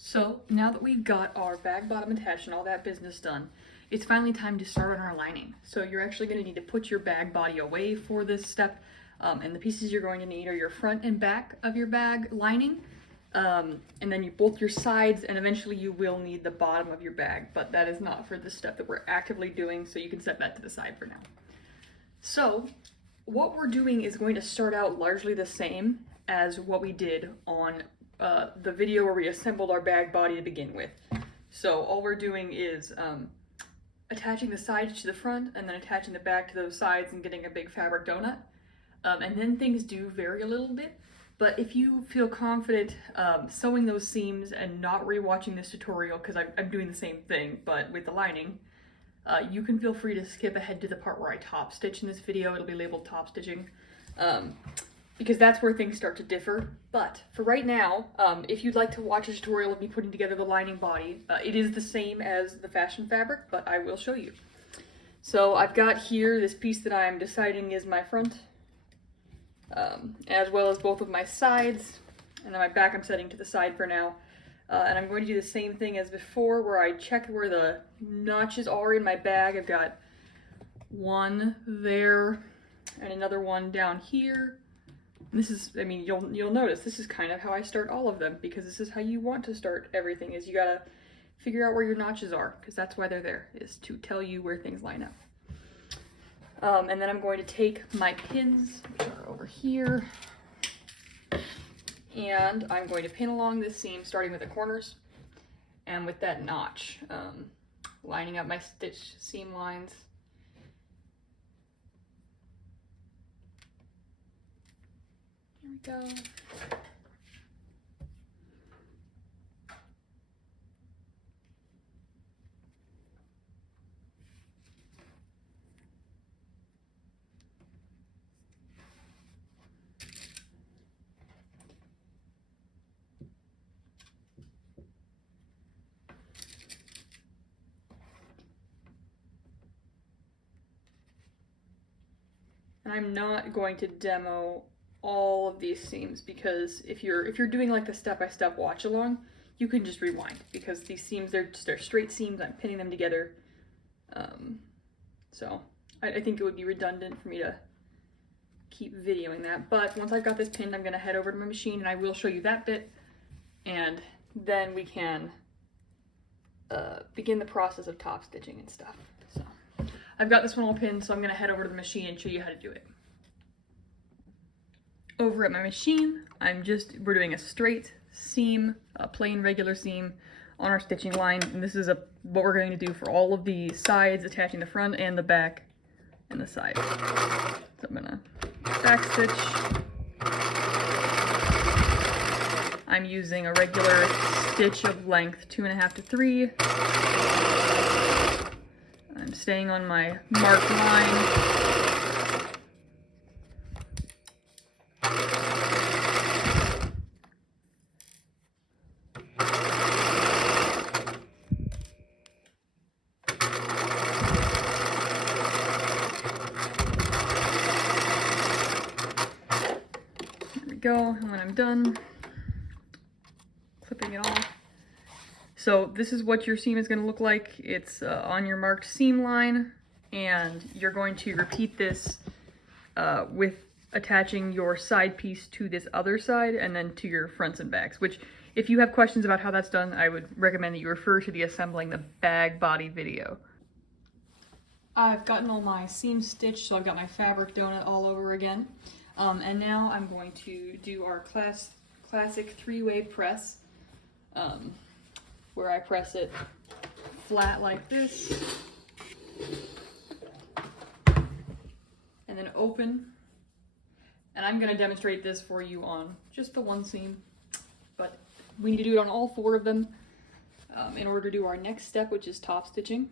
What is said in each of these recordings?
So now that we've got our bag bottom attached and all that business done, it's finally time to start on our lining. So you're actually going to need to put your bag body away for this step, and the pieces you're going to need are your front and back of your bag lining, and then both your sides, and eventually you will need the bottom of your bag, but that is not for the step that we're actively doing, so you can set that to the side for now. So what we're doing is going to start out largely the same as what we did on the video where we assembled our bag body to begin with. So all we're doing is attaching the sides to the front and then attaching the back to those sides and getting a big fabric donut. And then things do vary a little bit, but if you feel confident sewing those seams and not rewatching this tutorial, because I'm doing the same thing but with the lining, you can feel free to skip ahead to the part where I top stitch in this video. It'll be labeled top stitching. Because that's where things start to differ. But for right now, if you'd like to watch a tutorial of me putting together the lining body, it is the same as the fashion fabric, but I will show you. So I've got here this piece that I'm deciding is my front, as well as both of my sides, and then my back I'm setting to the side for now. And I'm going to do the same thing as before, where I check where the notches are in my bag. I've got one there, and another one down here. And this is, I mean, you'll notice this is kind of how I start all of them, because this is how you want to start everything, is you gotta figure out where your notches are, because that's why they're there, is to tell you where things line up. And then I'm going to take my pins, which are over here, and I'm going to pin along this seam, starting with the corners, and with that notch, lining up my stitch seam lines. There we go. And I'm not going to demo all of these seams, because if you're doing like the step-by-step watch along, you can just rewind, because these seams, they're straight seams. I'm pinning them together, so I think it would be redundant for me to keep videoing that. But once I've got this pinned, I'm gonna head over to my machine and I will show you that bit, and then we can begin the process of top stitching and stuff. So I've got this one all pinned, so I'm gonna head over to the machine and show you how to do it. Over at my machine, we're doing a straight seam, a plain regular seam on our stitching line, and this is what we're going to do for all of the sides, attaching the front and the back and the sides. So I'm gonna back stitch. I'm using a regular stitch of length 2.5 to 3. I'm staying on my marked line. Go, and when I'm done, clipping it off. So this is what your seam is going to look like. It's on your marked seam line, and you're going to repeat this with attaching your side piece to this other side and then to your fronts and backs, which if you have questions about how that's done, I would recommend that you refer to the assembling the bag body video. I've gotten all my seams stitched, so I've got my fabric donut all over again. And now I'm going to do our classic 3-way press, where I press it flat like this, and then open. And I'm going to demonstrate this for you on just the one seam, but we need to do it on all 4 of them in order to do our next step, which is top stitching.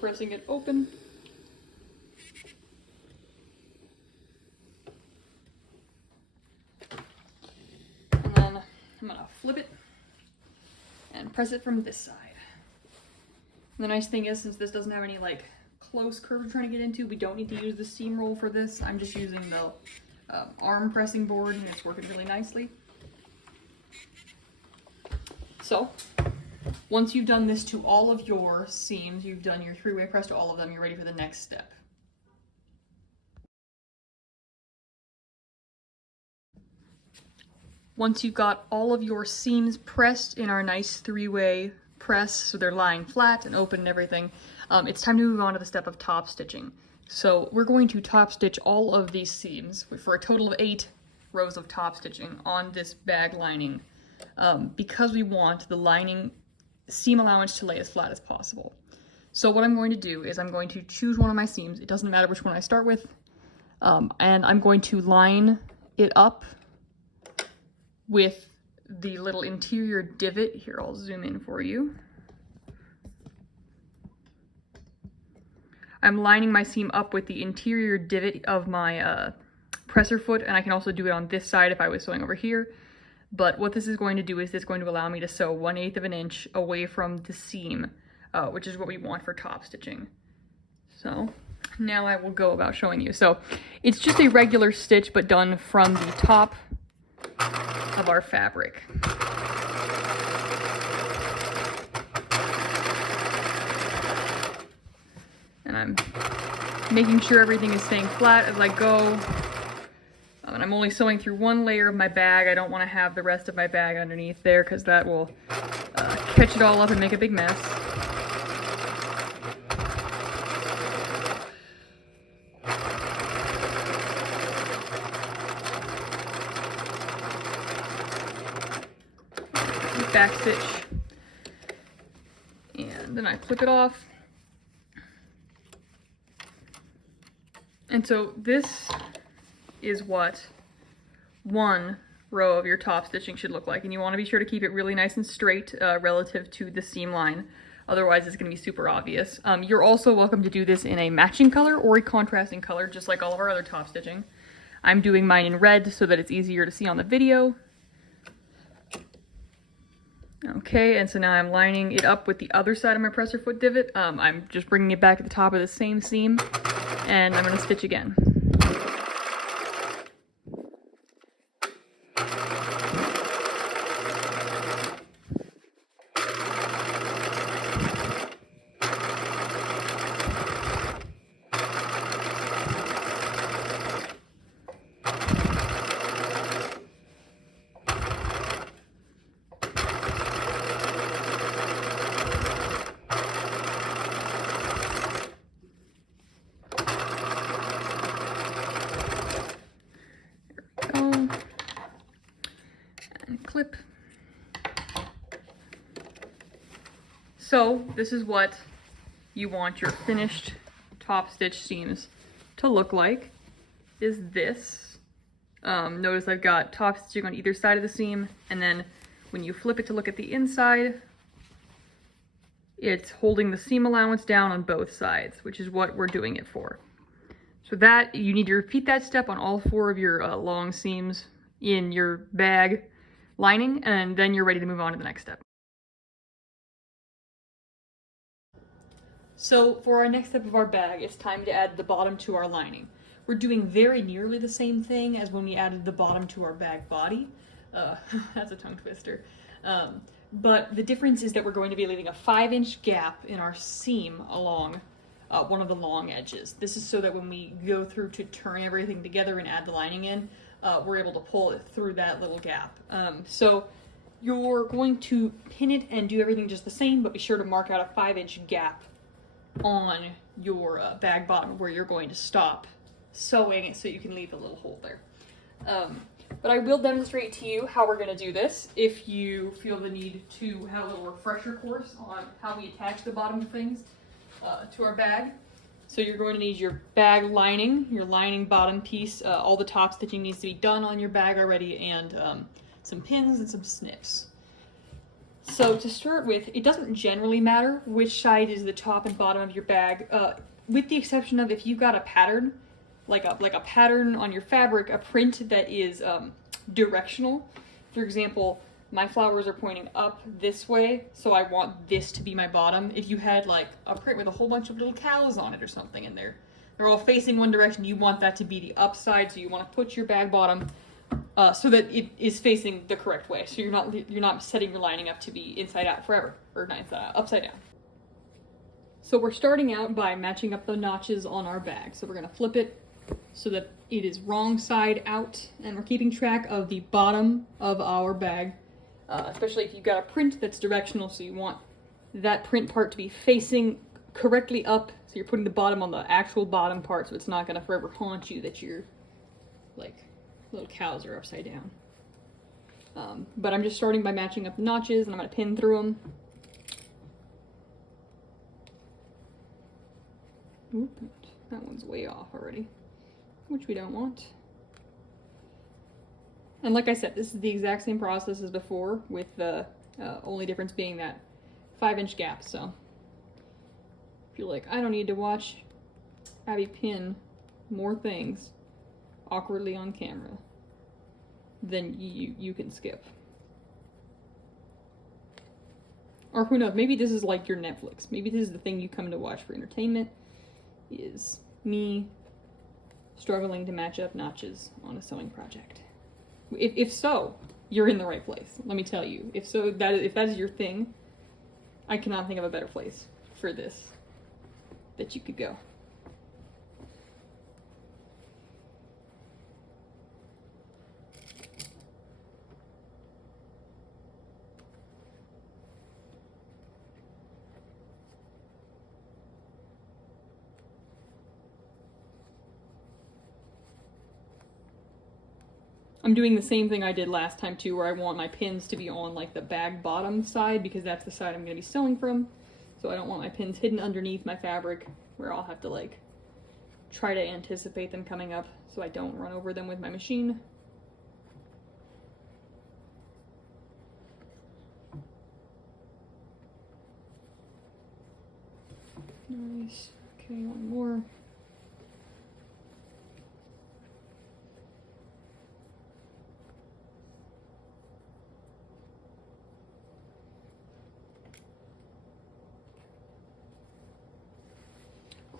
Pressing it open. And then I'm gonna flip it and press it from this side. And the nice thing is, since this doesn't have any like close curve you're trying to get into, we don't need to use the seam roll for this. I'm just using the arm pressing board, and it's working really nicely. So, once you've done this to all of your seams, you've done your 3-way press to all of them, you're ready for the next step. Once you've got all of your seams pressed in our nice 3-way press, so they're lying flat and open and everything, it's time to move on to the step of top stitching. So we're going to top stitch all of these seams for a total of 8 rows of top stitching on this bag lining, because we want the lining seam allowance to lay as flat as possible. So what I'm going to do is I'm going to choose one of my seams. It doesn't matter which one I start with, and I'm going to line it up with the little interior divot. Here, I'll zoom in for you. I'm lining my seam up with the interior divot of my presser foot, and I can also do it on this side if I was sewing over here. But what this is going to do is it's going to allow me to sew 1/8 of an inch away from the seam, which is what we want for top stitching. So now I will go about showing you. So it's just a regular stitch, but done from the top of our fabric. And I'm making sure everything is staying flat as I go. And I'm only sewing through one layer of my bag. I don't want to have the rest of my bag underneath there because that will catch it all up and make a big mess. Back stitch, and then I clip it off. And so this is what one row of your top stitching should look like, and you want to be sure to keep it really nice and straight relative to the seam line, otherwise it's going to be super obvious. You're also welcome to do this in a matching color or a contrasting color, just like all of our other top stitching. I'm doing mine in red so that it's easier to see on the video. Okay, and so now I'm lining it up with the other side of my presser foot divot. I'm just bringing it back at the top of the same seam, and I'm going to stitch again. Clip. So this is what you want your finished top stitch seams to look like, is this. Notice I've got top stitching on either side of the seam, and then when you flip it to look at the inside, it's holding the seam allowance down on both sides, which is what we're doing it for. So that, you need to repeat that step on all 4 of your long seams in your bag lining, and then you're ready to move on to the next step. So for our next step of our bag, it's time to add the bottom to our lining. We're doing very nearly the same thing as when we added the bottom to our bag body. That's a tongue twister. But the difference is that we're going to be leaving a 5-inch gap in our seam along one of the long edges. This is so that when we go through to turn everything together and add the lining in, we're able to pull it through that little gap. So you're going to pin it and do everything just the same, but be sure to mark out a 5-inch gap on your bag bottom where you're going to stop sewing so you can leave a little hole there. But I will demonstrate to you how we're going to do this if you feel the need to have a little refresher course on how we attach the bottom things to our bag. So you're going to need your bag lining, your lining bottom piece. All the top stitching needs to be done on your bag already, and some pins and some snips. So to start with, it doesn't generally matter which side is the top and bottom of your bag, with the exception of if you've got a pattern, like a pattern on your fabric, a print that is directional. For example, my flowers are pointing up this way, so I want this to be my bottom. If you had like a print with a whole bunch of little cows on it or something in there, they're all facing one direction, you want that to be the upside, so you want to put your bag bottom so that it is facing the correct way. So you're not setting your lining up to be inside out forever, or not inside out, upside down. So we're starting out by matching up the notches on our bag. So we're gonna flip it so that it is wrong side out, and we're keeping track of the bottom of our bag, especially if you've got a print that's directional, so you want that print part to be facing correctly up, so you're putting the bottom on the actual bottom part, so it's not gonna forever haunt you that your like little cows are upside down. But I'm just starting by matching up the notches, and I'm gonna pin through them. Oop, that one's way off already, which we don't want. And like I said, this is the exact same process as before, with the only difference being that 5-inch gap. So if you're like, I don't need to watch Abby pin more things awkwardly on camera, then you can skip. Or who knows, maybe this is like your Netflix. Maybe this is the thing you come to watch for entertainment, is me struggling to match up notches on a sewing project. If so, you're in the right place. Let me tell you. If that is your thing, I cannot think of a better place for this that you could go. I'm doing the same thing I did last time too, where I want my pins to be on like the bag bottom side, because that's the side I'm going to be sewing from. So I don't want my pins hidden underneath my fabric, where I'll have to like try to anticipate them coming up so I don't run over them with my machine. Nice. Okay, one more.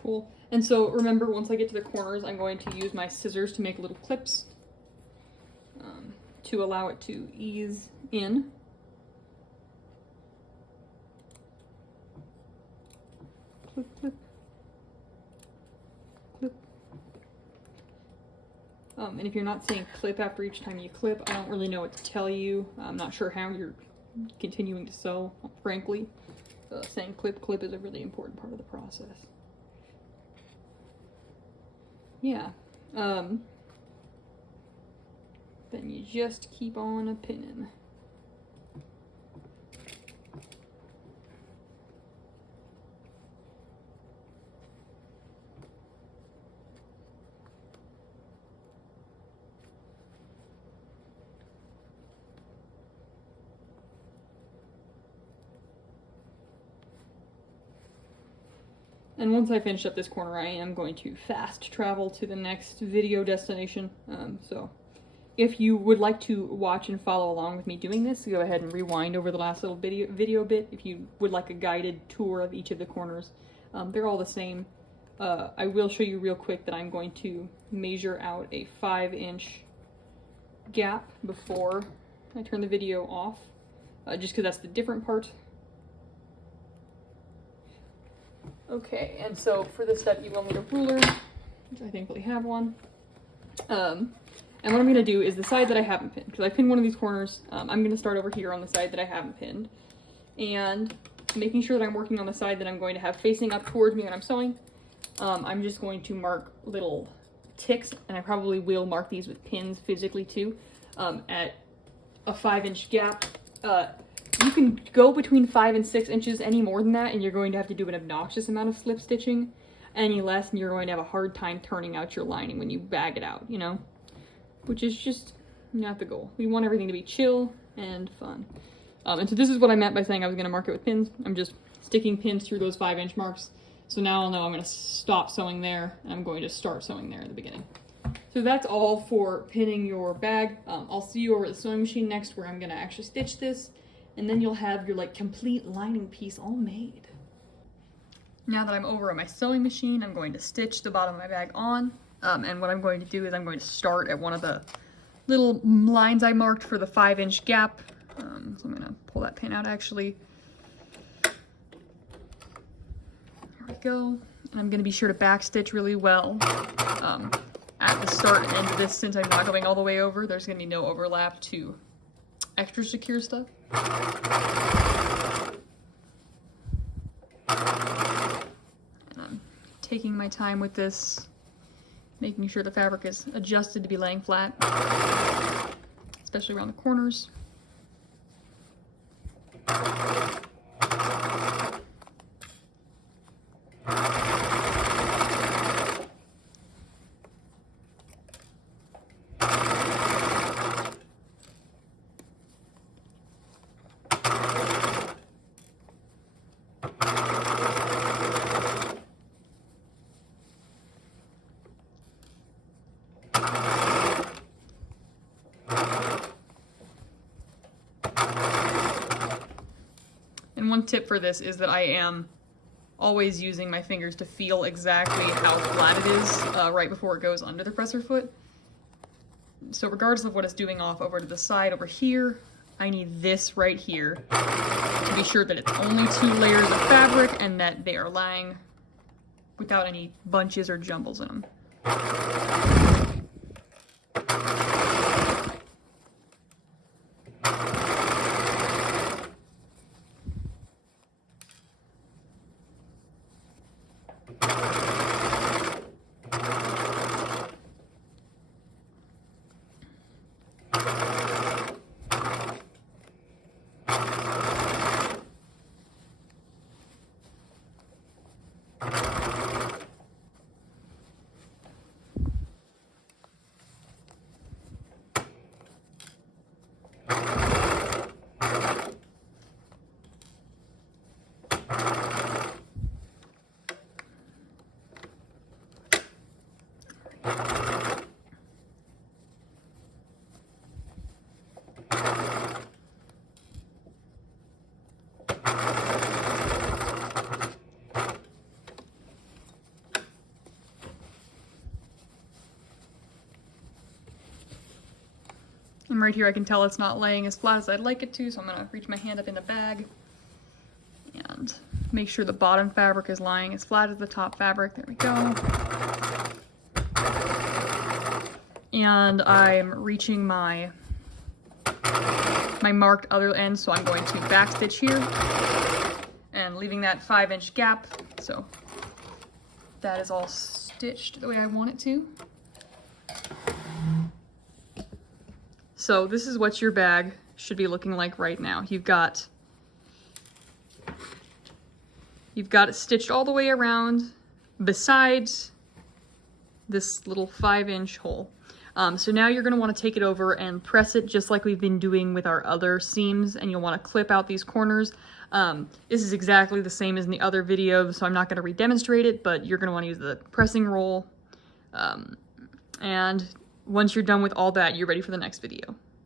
Cool. And so remember, once I get to the corners, I'm going to use my scissors to make little clips to allow it to ease in. Clip, clip, clip. And if you're not saying clip after each time you clip, I don't really know what to tell you. I'm not sure how you're continuing to sew, frankly. Saying clip, clip is a really important part of the process. Yeah. Then you just keep on a pinning. And once I finish up this corner, I am going to fast travel to the next video destination. So if you would like to watch and follow along with me doing this, go ahead and rewind over the last little video bit. If you would like a guided tour of each of the corners, they're all the same. I will show you real quick that I'm going to measure out a 5-inch gap before I turn the video off, just because that's the different part. Okay, and so for this step you will need a ruler, which I thankfully have one. And what I'm going to do is the side that I haven't pinned, because I pinned one of these corners, I'm going to start over here on the side that I haven't pinned. And making sure that I'm working on the side that I'm going to have facing up towards me when I'm sewing, I'm just going to mark little ticks, and I probably will mark these with pins physically too, at a 5-inch gap. You can go between 5 and 6 inches. Any more than that, and you're going to have to do an obnoxious amount of slip stitching. Any less, and you're going to have a hard time turning out your lining when you bag it out, you know? Which is just not the goal. We want everything to be chill and fun. And so this is what I meant by saying I was going to mark it with pins. I'm just sticking pins through those 5-inch marks. So now I'll know I'm going to stop sewing there, and I'm going to start sewing there in the beginning. So So that's all for pinning your bag. I'll see you over at the sewing machine next where I'm gonna actually stitch this, and then you'll have your like complete lining piece all made. Now that I'm over at my sewing machine, I'm going to stitch the bottom of my bag on. And what I'm going to do is I'm going to start at one of the little lines I marked for the 5-inch gap. So I'm gonna pull that pin out actually. There we go. And I'm gonna be sure to backstitch really well. At the start and end of this, since I'm not going all the way over, there's gonna be no overlap to extra secure stuff. And I'm taking my time with this, making sure the fabric is adjusted to be laying flat, especially around the corners. And one tip for this is that I am always using my fingers to feel exactly how flat it is right before it goes under the presser foot. So regardless of what it's doing off over to the side over here, I need this right here to be sure that it's only 2 layers of fabric and that they are lying without any bunches or jumbles in them. And right here I can tell it's not laying as flat as I'd like it to, so I'm going to reach my hand up in the bag and make sure the bottom fabric is lying as flat as the top fabric. There we go. And I'm reaching my marked other end, so I'm going to backstitch here and leaving that 5-inch gap. So that is all stitched the way I want it to. So this is what your bag should be looking like right now. You've got it stitched all the way around besides this little 5-inch hole. So now you're going to want to take it over and press it just like we've been doing with our other seams, and you'll want to clip out these corners. This is exactly the same as in the other video, so I'm not going to re-demonstrate it, but you're going to want to use the pressing roll. And once you're done with all that, you're ready for the next video.